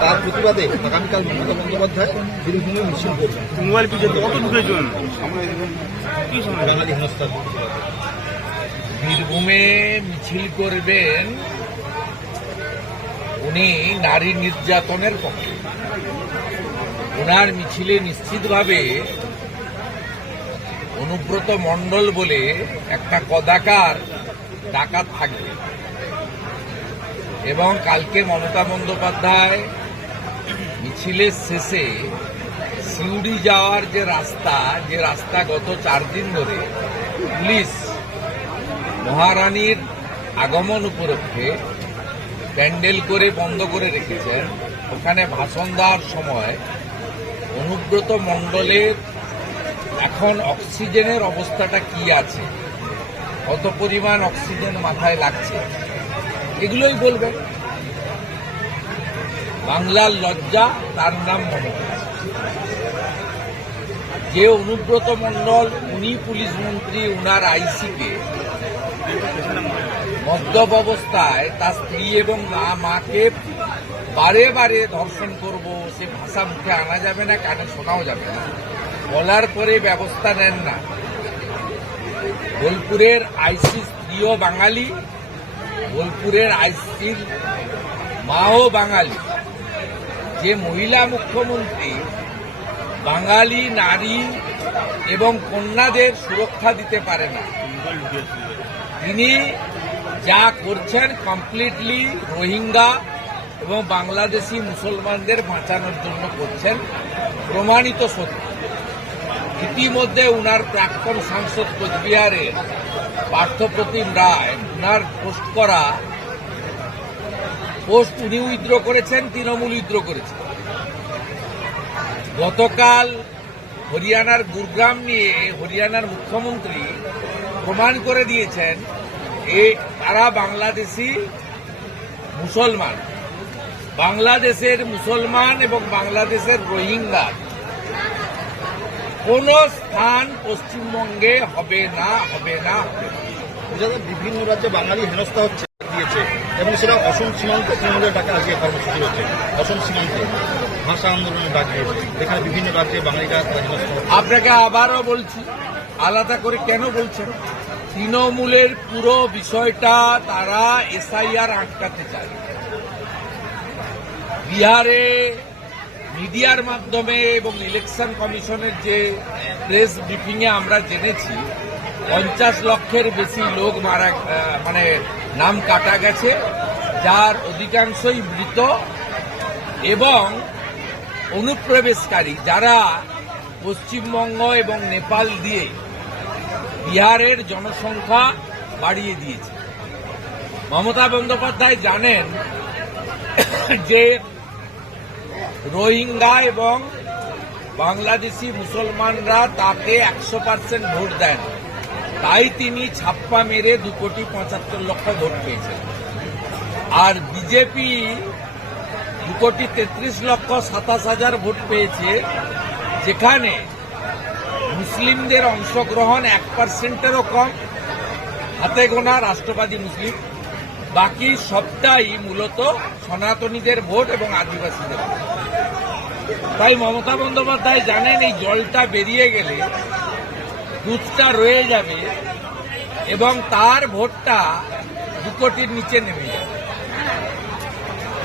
তার প্রতিবাদে আগামীকাল মমতা বন্দ্যোপাধ্যায় বীরভূমে মিছিল করবেন। মোবাইল পিছিয়ে কত দূরের জন্য বাঙালি হেনস্থার বীরভূমে মিছিল করবেন উনি নারী নির্যাতনের পক্ষে। ওনার মিছিলে নিশ্চিতভাবে অনুব্রত মণ্ডল বলে একটা কদাকার ডাকাত থাকবে। এবং কালকে মমতা বন্দ্যোপাধ্যায় মিছিলের শেষে সিউড়ি যাওয়ার যে রাস্তা যে রাস্তা গত চার দিন ধরে পুলিশ মহারানীর আগমন উপলক্ষে প্যান্ডেল করে বন্ধ করে রেখেছেন। ওখানে ভাষণ দেওয়ার সময় অনুব্রত মণ্ডলের এখন অক্সিজেনের অবস্থাটা কি আছে? কত পরিমাণ অক্সিজেন মাথায় লাগছে? এগুলোই বলবেন। বাংলার লজ্জা, তার নাম মমতা। যে অনুব্রত মণ্ডল, উনি পুলিশ মন্ত্রী, উনার আইসিকে মদ্যপ অবস্থায় তার স্ত্রী এবং মা, মাকে বারে বারে ধর্ষণ করব, সে ভাষা মুখে আনা যাবে না, কানে শোনাও যাবে না। বলার পরে ব্যবস্থা নেন না। বোলপুরের আইসি স্ত্রীও বাঙালি, বোলপুরের আইসির মাও বাঙালি। যে মহিলা মুখ্যমন্ত্রী, বাঙালি নারী এবং কন্যাদের সুরক্ষা দিতে পারে না। তিনি যা করছেন কমপ্লিটলি রোহিঙ্গা এবং বাংলাদেশি মুসলমানদের বাঁচানোর জন্য করছেন, প্রমাণিত সত্য। ইতিমধ্যে উনার প্রাক্তন সাংসদ কোচবিহারের পার্থপ্রতিম রায়, উনার পোস্ট করা পোস্ট উনি উইথড্র করেছেন, তৃণমূল উইথড্র করেছেন গতকাল হরিয়ানার গুরগ্রাম নিয়ে হরিয়ানার মুখ্যমন্ত্রী প্রমাণ করে দিয়েছেন এ তারা বাংলাদেশি মুসলমান। বাংলাদেশের মুসলমান এবং বাংলাদেশের রোহিঙ্গা। কোন স্থান পশ্চিমবঙ্গে হবে না হবে না। বিভিন্ন রাজ্যে বাঙালি হেনস্থা হচ্ছে। দিয়েছে এবং সেটা অসম সীমান্ত তৃণমূলের ডাকে আজকে কর্মসূচি হচ্ছে। অসম সীমান্তে ভাষা আন্দোলনের ডাক দিয়েছে যেখানে বিভিন্ন রাজ্যে বাঙালিরা আপনাকে আবারও বলছি, আলাদা করে কেন বলছেন? তৃণমূলের পুরো বিষয়টা তারা এসআইআর আটকাতে চায়। বিহারে মিডিয়ার মাধ্যমে এবং ইলেকশন কমিশনের যে প্রেস ব্রিফিংয়ে আমরা জেনেছি, পঞ্চাশ লক্ষের বেশি লোক মারা মানে নাম কাটা গেছে, যার অধিকাংশই মৃত এবং অনুপ্রবেশকারী যারা পশ্চিমবঙ্গ এবং নেপাল দিয়ে বিহারের জনসংখ্যা বাড়িয়ে দিয়েছে। মমতা বন্দ্যোপাধ্যায় জানেন যে রোহিঙ্গা এবং বাংলাদেশি মুসলমানরা তাকে একশো পার্সেন্ট ভোট দেন তাই তিনি ছাপ্পা মেরে দু কোটি পঁচাত্তর লক্ষ ভোট পেয়েছেন আর বিজেপি দু কোটি তেত্রিশ লক্ষ সাতাশ হাজার ভোট পেয়েছে, যেখানে মুসলিমদের অংশগ্রহণ এক পার্সেন্টেরও কম, হাতে গোনা রাষ্ট্রবাদী মুসলিম বাকি সবটাই মূলত সনাতনীদের ভোট এবং আদিবাসীদের। তাই মমতা বন্দ্যোপাধ্যায় জানেন, এই জলটা বেরিয়ে গেলে দুধটা রয়ে যাবে এবং তার ভোটটা দু কোটির নিচে নেমে যাবে।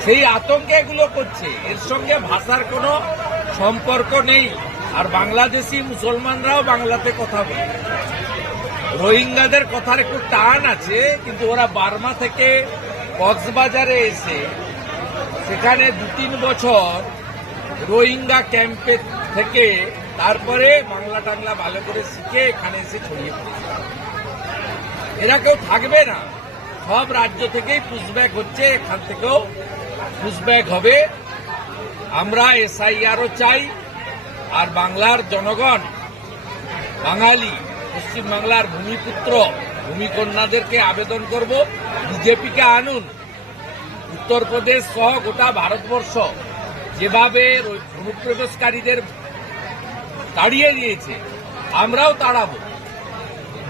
সেই আতঙ্কে এগুলো করছে। এর সঙ্গে ভাষার কোনো সম্পর্ক নেই। আর বাংলাদেশি মুসলমানরাও বাংলাতে কথা বলে। রোহিঙ্গাদের কথার একটু টান আছে, কিন্তু ওরা বার্মা থেকে কক্সবাজারে এসে সেখানে দু তিন বছর রোহিঙ্গা ক্যাম্পে থেকে তারপরে বাংলা টাংলা ভালো করে শিখে এখানে এসে ছড়িয়ে পড়েছে। এরা কেউ থাকবে না। সব রাজ্য থেকেই পুশব্যাক হচ্ছে, এখান থেকেও পুশব্যাক হবে। আমরা এসআইআরও চাই, আর বাংলার জনগণ, বাঙালি, পশ্চিমবাংলার ভূমিপুত্র, ভূমিকন্যাদেরকে আবেদন করব, বিজেপিকে আনুন। উত্তরপ্রদেশ সহ গোটা ভারতবর্ষ, যেভাবে অনুপ্রবেশকারীদের তাড়িয়ে দিয়েছে। আমরাও তাড়াবো।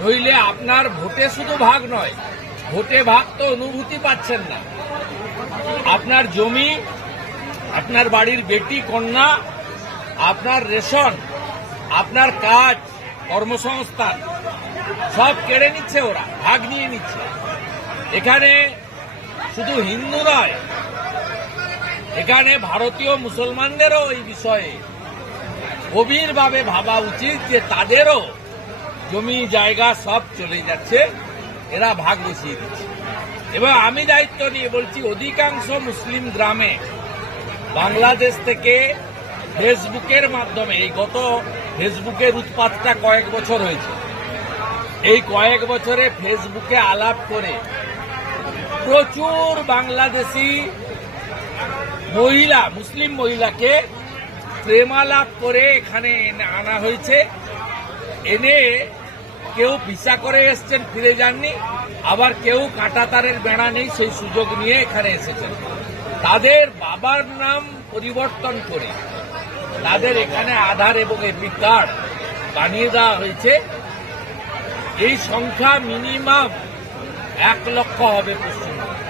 নইলে আপনার ভোটে শুধু ভাগ নয়, ভোটে ভাগ তো অনুভূতি পাচ্ছেন না। আপনার জমি, আপনার বাড়ির বেটি, কন্যা, আপনার রেশন, আপনার কাজ, কর্মসংস্থান, সব কেড়ে নিচ্ছে ওরা, ভাগ নিয়ে নিচ্ছে। এখানে শুধু হিন্দু নয়, এখানে ভারতীয় মুসলমানদেরও এই বিষয়ে গভীরভাবে ভাবা উচিত যে তাদেরও জমি, জায়গা সব চলে যাচ্ছে, এরা ভাগ বসিয়ে দিচ্ছে। এবং আমি দায়িত্ব নিয়ে বলছি, অধিকাংশ মুসলিম গ্রামে বাংলাদেশ থেকে ফেসবুকের মাধ্যমে, এই গত ফেসবুকের উৎপাতটা কয়েক বছর হয়েছে। এই কয়েক বছরে ফেসবুকে আলাপ করে প্রচুর বাংলাদেশি মহিলা, মুসলিম মহিলাকে প্রেমালাপ করে এখানে আনা হয়েছে। এনে কেউ ভিসা করে এসছেন, ফিরে যাননি। আবার কেউ কাঁটাতারের বেড়া নেই, সেই সুযোগ নিয়ে এখানে এসেছেন। তাদের বাবার নাম পরিবর্তন করে তাদের এখানে আধার এবং এপি কার্ড বানিয়ে দেওয়া হয়েছে। এই সংখ্যা মিনিমাম এক লক্ষ হবে পশ্চিমবঙ্গে।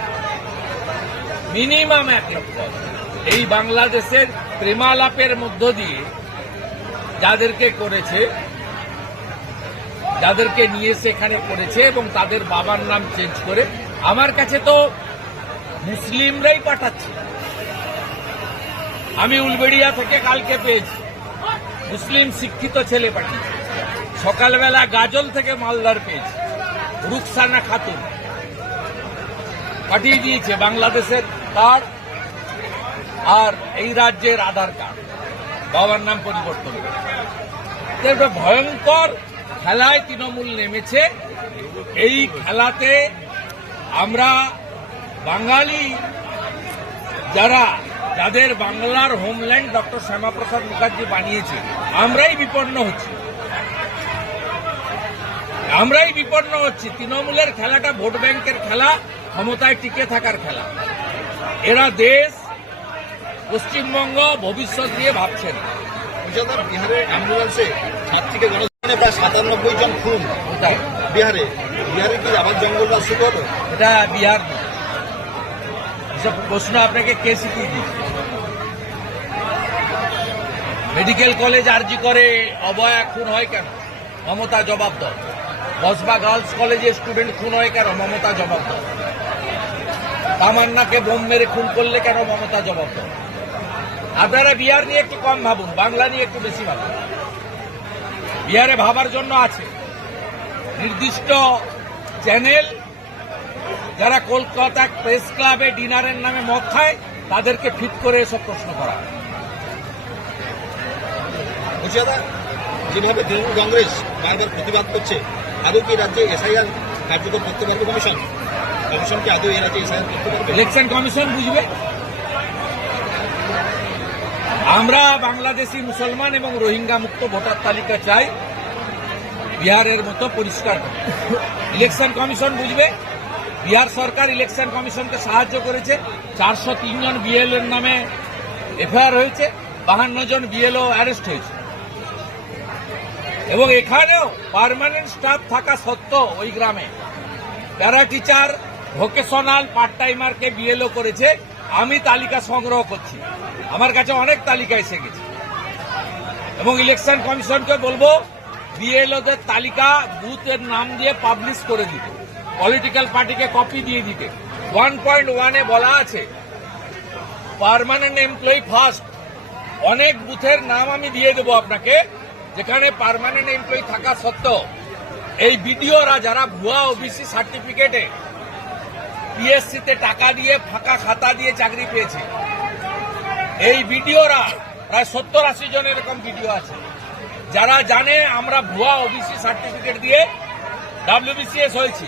মিনিমাম এক লক্ষ এই বাংলাদেশের প্রেমালাপের মধ্য দিয়ে যাদেরকে করেছে, যাদেরকে নিয়ে সেখানে করেছে এবং তাদের বাবার নাম চেঞ্জ করে, আমার কাছে তো মুসলিমরাই পাঠাচ্ছে। আমি উলবেড়িয়া থেকে কালকে পেয়েছি। মুসলিম শিক্ষিত ছেলে পাঠিয়েছে। সকালবেলা গাজল থেকে মালদার পেয়েছি। রুকসানা খাতুন পাঠিয়ে দিয়েছে বাংলাদেশের কার্ড আর এই রাজ্যের আধার কার্ড। বাবার নাম পরিবর্তন একটা ভয়ঙ্কর খেলায় তৃণমূল নেমেছে। এই খেলাতে আমরা বাঙালি যারা, যাদের বাংলার হোমল্যান্ড ডক্টর শ্যামাপ্রসাদ মুখার্জি বানিয়েছে, আমরাই বিপন্ন হচ্ছি। আমরাই বিপন্ন হচ্ছি। তৃণমূলের খেলাটা ভোট ব্যাংকের খেলা, ক্ষমতায় টিকে থাকার খেলা। এরা দেশ পশ্চিমবঙ্গ ভবিষ্যৎ নিয়ে ভাবছেন। বিহারের অ্যাম্বুলেন্সে থেকে গণস্থানে প্রায় সাতানব্বই জন খুন। বিহারে বিহারে কি আবার জঙ্গল রাজ শুরু হলো? এটা বিহার এসব প্রশ্ন আপনাকে কে শিখিয়ে দিচ্ছে মেডিকেল কলেজ আরজি করে অবয়া খুন হয় কেন? মমতা জবাব দাও। কসবা গার্লস কলেজে স্টুডেন্ট খুন হয় কেন? মমতা জবাব দাও। তামান্নাকে বোম মেরে খুন করলে কেন মমতা জবাব দাও? আপনারা বিহার নিয়ে একটু কম ভাবুন বাংলা নিয়ে একটু বেশি ভাবুন। বিহারে ভাবার জন্য আছে নির্দিষ্ট চ্যানেল যারা কলকাতা প্রেস ক্লাবে ডিনারের নামে মদ খায় তাদেরকে ফিট করে এসব প্রশ্ন করা। যেভাবে তৃণমূল কংগ্রেস বারবার প্রতিবাদ করছে আদৌ কি রাজ্যে এসআইআর কার্যকর করতে পারবে কমিশন? কমিশন কি আদৌ এ রাজ্যে এসআইআর করতে পারবে? ইলেকশন কমিশন বুঝবে। আমরা বাংলাদেশি মুসলমান এবং রোহিঙ্গা মুক্ত ভোটার তালিকা চাই বিহারের মতো পরিষ্কার ইলেকশন কমিশন বুঝবে, বিহার সরকার ইলেকশন কমিশনকে সাহায্য করেছে। চারশো তিনজন বিএল এর নামে এফআইআর হয়েছে, বাহান্ন জন বিএলও অ্যারেস্ট হয়েছে। এবং এখানেও পার্মানেন্ট স্টাফ থাকা সত্ত্বেও ওই গ্রামে প্যারা টিচার ভোকেশনাল পার্ট টাইমারকে বিএলও করেছে। আমি তালিকা সংগ্রহ করছি। আমার কাছে অনেক তালিকা এসে গেছে। এবং ইলেকশন কমিশনকে বলব, বিএলওদের তালিকা বুথের নাম দিয়ে পাবলিশ করে দিতে। পলিটিক্যাল পার্টিকে কপি দিয়ে দিতে। ওয়ান পয়েন্ট ওয়ানে বলা আছে পার্মানেন্ট এমপ্লয়ি ফার্স্ট অনেক বুথের নাম আমি দিয়ে দেবো আপনাকে, যেখানে পারমানেন্ট এমপ্লয়ি থাকা সত্ত্বেও। এই বিডিওরা যারা ভুয়া ওবিসি সার্টিফিকেটে পিএসসিতে টাকা দিয়ে, ফাঁকা খাতা দিয়ে চাকরি পেয়েছে। এই ভিডিওরা প্রায় সত্তর আশি জন এরকম ভিডিও আছে। যারা জানে, আমরা ভুয়া ওবিসি সার্টিফিকেট দিয়ে ডাব্লিউবিসিএস হয়েছি।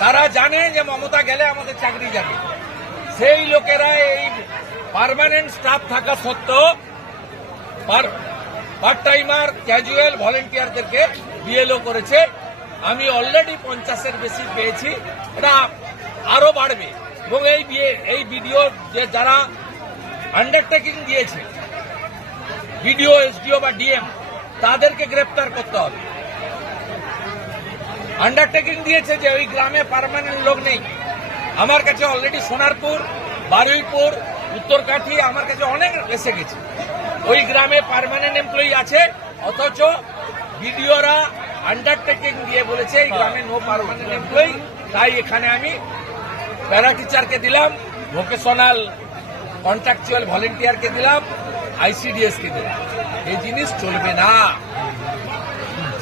তারা জানে যে মমতা গেলে আমাদের চাকরি যাবে। সেই লোকেরা এই পার্মানেন্ট স্টাফ থাকা সত্ত্বেও পার্ট টাইমার ক্যাজুয়াল ভলেন্টিয়ারদেরকে বিএলও করেছে। আমি অলরেডি পঞ্চাশের বেশি পেয়েছি। এটা আরও বাড়বে। এবং এই বিয়ে, এই ভিডিও যে যারা আন্ডারটেকিং দিয়েছে, বিডিও, এসডিও বা ডিএম, তাদেরকে গ্রেপ্তার করতে হবে। আন্ডারটেকিং দিয়েছে যে ওই গ্রামে পারমানেন্ট লোক নেই। আমার কাছে অলরেডি সোনারপুর, বারুইপুর, উত্তরকাঠি, আমার কাছে অনেক এসে গেছে। ওই গ্রামে পারমানেন্ট এমপ্লয়ি আছে, অথচ বিডিওরা আন্ডারটেকিং দিয়ে বলেছে, এই গ্রামে নো পারমানেন্ট এমপ্লয়ি তাই এখানে আমি প্যারা টিচারকে দিলাম ভোকেশনাল কন্ট্রাকচুয়াল ভলেন্টিয়ারকে দিলাম আইসিডিএস কে দিলাম। এই জিনিস চলবে না।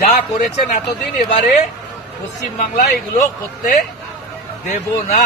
যা করেছেন এতদিন, এবারে পশ্চিমবাংলায় এগুলো করতে দেব না।